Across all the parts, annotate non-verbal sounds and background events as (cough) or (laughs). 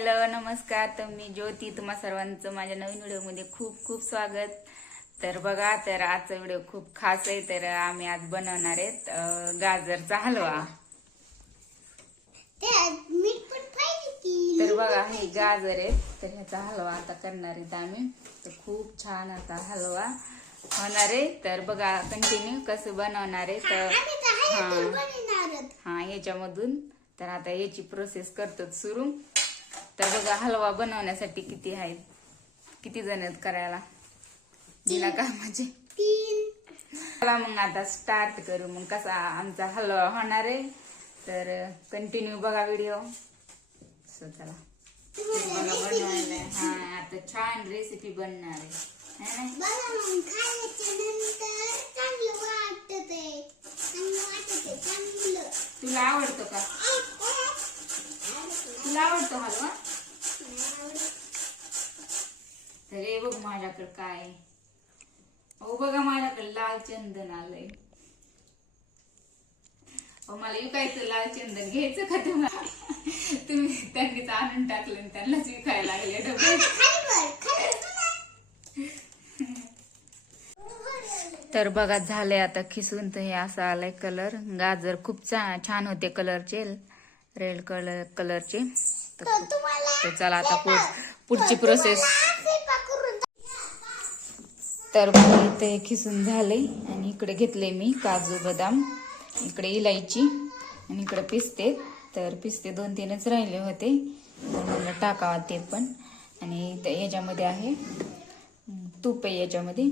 नमस्कार. तर मी ज्योती तुम्हा सर्वांचं माझ्या नवीन व्हिडिओमध्ये खूप खूप स्वागत. तर बघा तर आजचा व्हिडिओ खूप खास आहे तर आम्ही आज बनवणार आहेत गाजरचा हलवा. तर बघा हे गाजर आहेत तर ह्याचा हलवा आता करणार आहेत आम्ही. तर खूप छान असा हलवा होणार आहे. तर बघा कंटिन्यू कसं बनवणार आहे तर हा. हा. ह्याच्यामधून. तर आता याची प्रोसेस करतो सुरू. तर बघा हलवा बनवण्यासाठी किती आहेत? किती जण आहेत करायला? दिला का म्हणजे चला मग आता स्टार्ट करू. मग कसा आमचा हलवा होणार आहे? तर कंटिन्यू बघा व्हिडिओ सो चला. हा आता छान रेसिपी बनणार आहे. तुला आवडतो का? तुला आवडतो हलवा? तर हे बघ माझ्याकडे काय. आहे. अहो बघा माझ्याकडे लाल चंदन आलंय. मला विकायचं लाल चंदन घ्यायचं का तुम्हाला तुम्ही त्यांनीच आणून टाकलं आणि त्यांनाच विकायला लागले तर बघा झालंय आता खिसून तर हे असं आलंय कलर. गाजर खूप छान होते कलरचे. रेड कलर कलरचे. तर चला आता पुढची प्रोसेस तर बघा इथे खिसून झाले आणि इकडे घेतले मी काजू बदाम इकडे इलायची आणि इकडे पिस्ते. तर पिस्ते दोन तीनच राहिले होते. तर म्हणलं टाकावा ते पण. आणि त्या- याच्यामध्ये आहे तूप आहे याच्यामध्ये.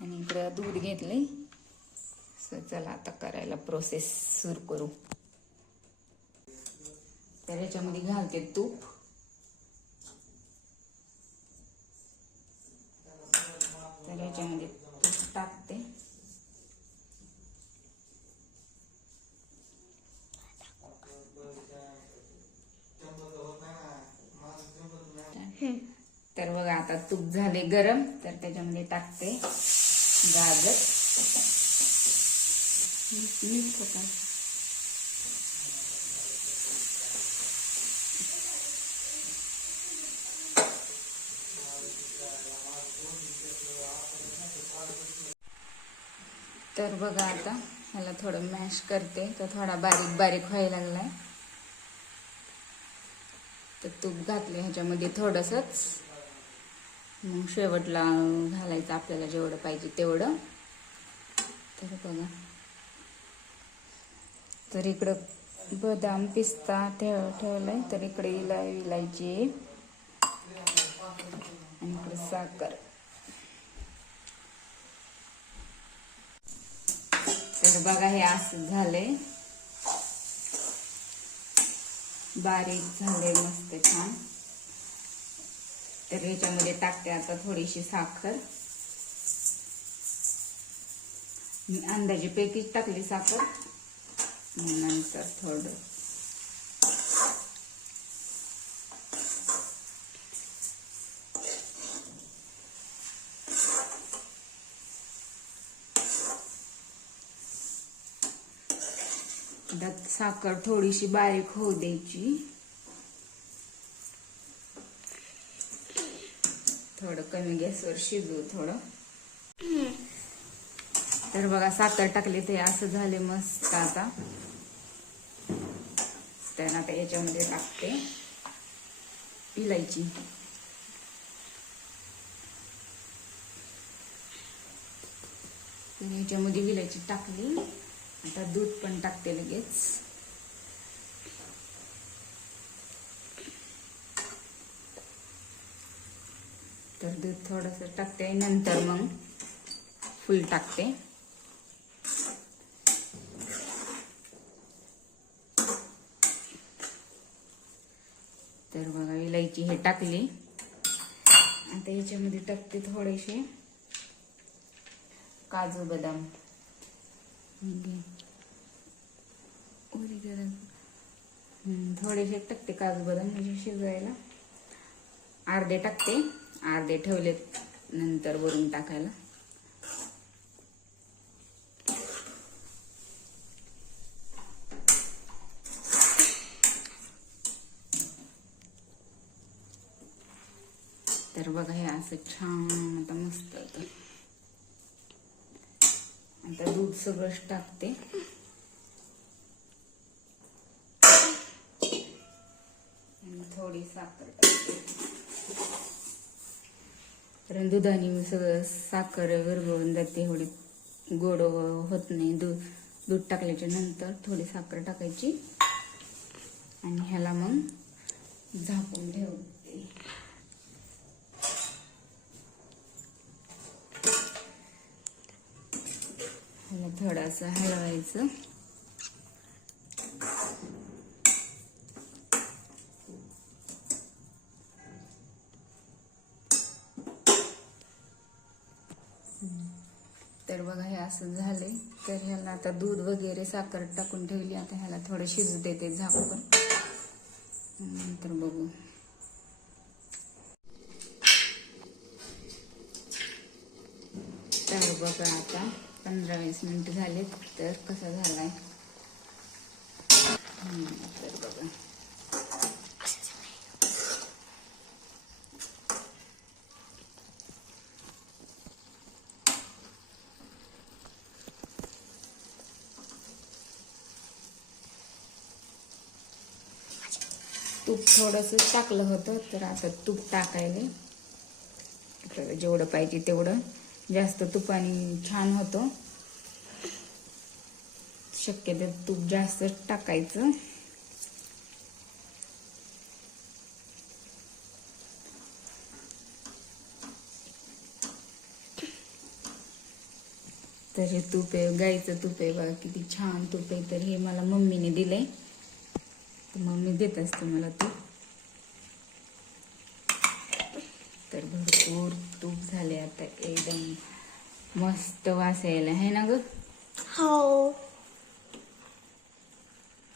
आणि इकडं दूध घेतले सो चला आता करायला प्रोसेस सुरू करू. तर याच्यामध्ये घालते तूप तर याच्यामध्ये तूप टाकते तर बघा आता तूप झाले गरम तर त्याच्यामध्ये टाकते गाजर. तर बघा आता ह्याला थोडं मॅश करते. तर थोडा बारीक बारीक व्हायला लागलाय. तर तूप घातले ह्याच्यामध्ये थोडंसंच. मग शेवटला घालायचं आपल्याला जेवढं पाहिजे तेवढं. तर बघा. तर इकडं बदाम पिस्ता ठेव ठेवलाय. तर इकडे इला इलायची. आणि इकडे साखर. तर बघा हे असं झालंय. बारीक झाले मस्त छान. तर याच्यामध्ये टाकते आता थोडीशी साखर. मी अंदाजे पैकीच टाकली साखर. नंतर थोडं. साखर थोडीशी बारीक होऊ द्यायची. थोडं कमी गॅसवर शिजवू थोडं. तर बघा साखर टाकली ते असं झाले मस्त आता. तर आता याच्यामध्ये टाकते. इलायची. तर याच्यामध्ये विलायची टाकली. आता दूध पण टाकते लगेच. तर दूध थोडस टाकते नंतर मग फुल टाकते. तर बघा इलायची हे टाकली. आता याच्यामध्ये टाकते थोडेसे काजू बदाम. थोडेसे टाकते काजू बदाम म्हणजे शिजवायला. अर्धे टाकते. अर्धे ठेवलेत नंतर वरून टाकायला. तर बघा हे असं छान आता मस्त होतं. आता दूध सगळंच टाकते. थोडी साखर टाकते. कारण दुधाने मी सगळं साखर विरघळून जाते थोडी गोड होत नाही. दूध दूध टाकल्याच्या नंतर थोडी साखर टाकायची आणि ह्याला मग झाकून ठेवते. ह्याला थोडासा हलवायचं. तर बघा हे असं झाले तर ह्याला आता दूध वगैरे साखर टाकून ठेवली. आता ह्याला थोडं शिजू देते झाकून नंतर बघू. तर बघा आता पंधरा वीस मिनिट झालेत. तर कसा झालाय? तर बघा. तूप थोडंसं टाकलं होतं तर आता तूप टाकायले. आपल्याला जेवढं पाहिजे तेवढं जास्त तुपाने छान होतं. शक्यतो तूप जास्त टाकायचं. तर हे तूप आहे गाईचं तूप आहे बघा किती छान तूप आहे. तर हे मला मम्मीने दिलंय. तर मम्मी देत असते मला तूप. तर भरपूर तूप झाले आता एकदम मस्त वास यायला आहे ना ग? हो.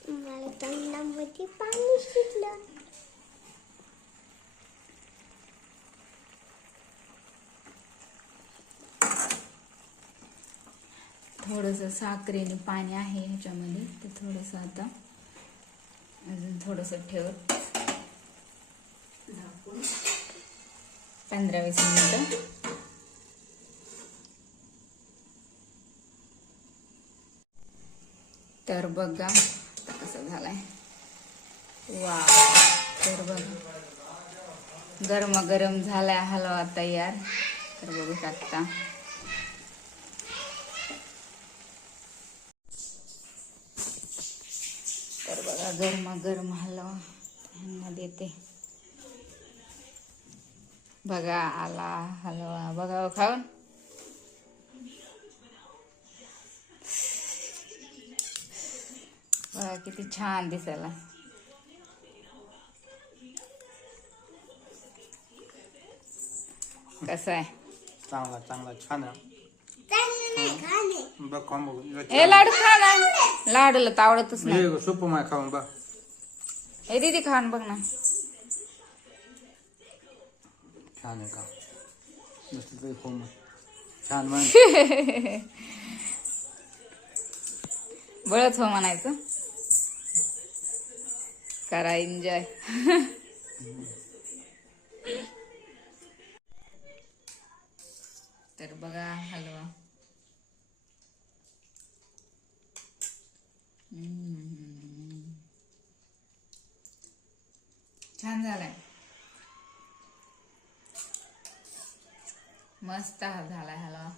मला तोंडामध्ये पाणी शिकलं थोडंसं साखरेने पाणी आहे ह्याच्यामध्ये तर थोडंसं आता अजून थोडंसं ठेवत झाकून पंधरा वीस मिनिटं. तर बघा आता कसं झालाय. वा तर बघा. गरमागरम झालाय हलवा तयार. तर बघू शकता. तर गरमा गरम हलवा त्यांना देते. बघा आला हलवा. बघा हो, खाऊन. बघा किती छान दिसायला. कसं आहे? चांगला चांगला छान आहे. चांगलं बघ खाऊन बघ. हे लाडू खा ना. लाडूला तर आवडतच नाही. हे सोपं माय खाऊन बघ. हे दीदी खान बघ ना. छान आहे का? तरी खाऊन. छान म्हण. (laughs) बळच हो म्हणायचं. करा एन्जॉय (laughs) तर बघा हलवा. छान झालाय. मस्त झालाय हलवा